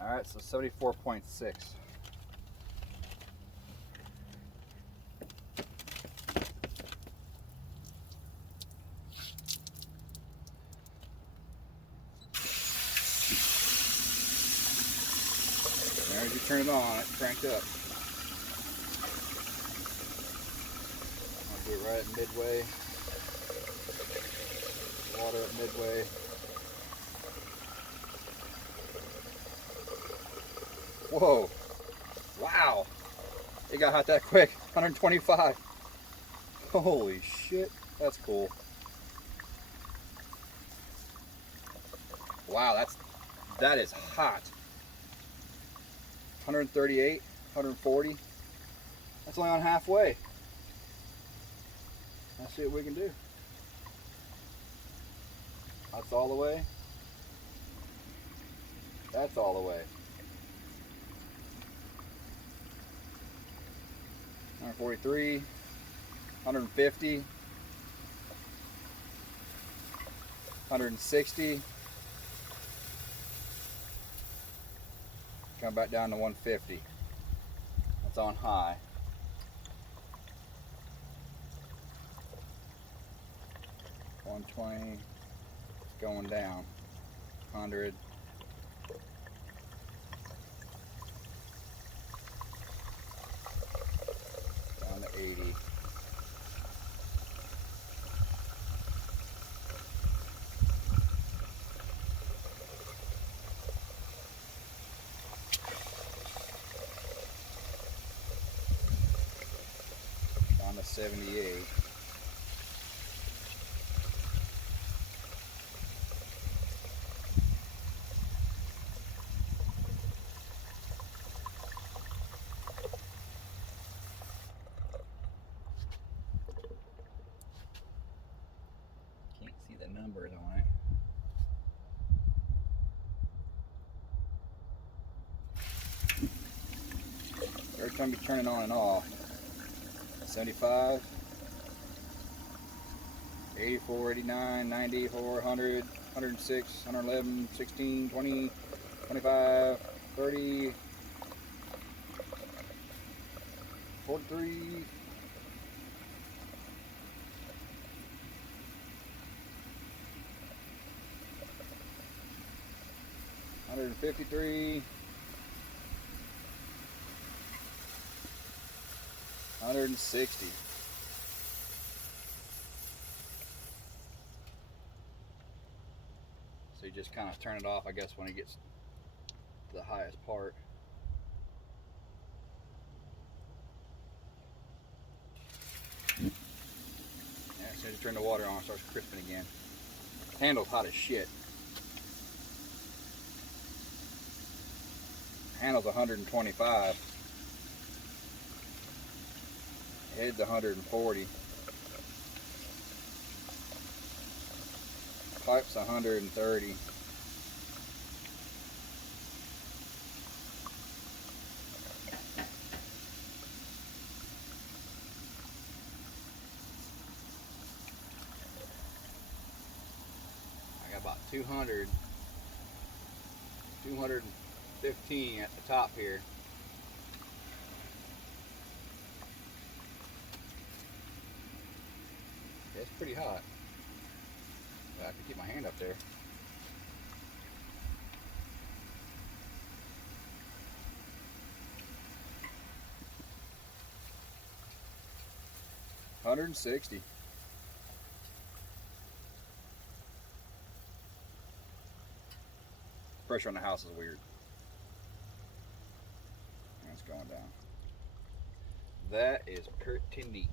All right, so 74.6. As you turn it on, it's cranked up. I'll do it right at midway. Water at midway. Whoa! Wow! It got hot that quick. 125. Holy shit! That's cool. Wow, that is hot. 138, 140. That's only on halfway. Let's see what we can do. That's all the way. That's all the way. 143, 150, 160. Come back down to 150. That's on high. 120. It's going down. 100. Down to 80. Down to 78. Can't see the numbers on it. Every time you turn it on and off. 75, 84, 89, 90, 84, 100, 106, 111, 16, 20, 25, 30, 43, 153, 160. So you just kind of turn it off, I guess, when it gets to the highest part. Yeah, as soon as you turn the water on, it starts crisping again. Handle's hot as shit. Handle's 125. Head's 140. Pipe's 130. I got about 200, 215 at the top here. It's pretty hot. But I can keep my hand up there. $160. Pressure on the house is weird. And it's going down. That is pretty neat.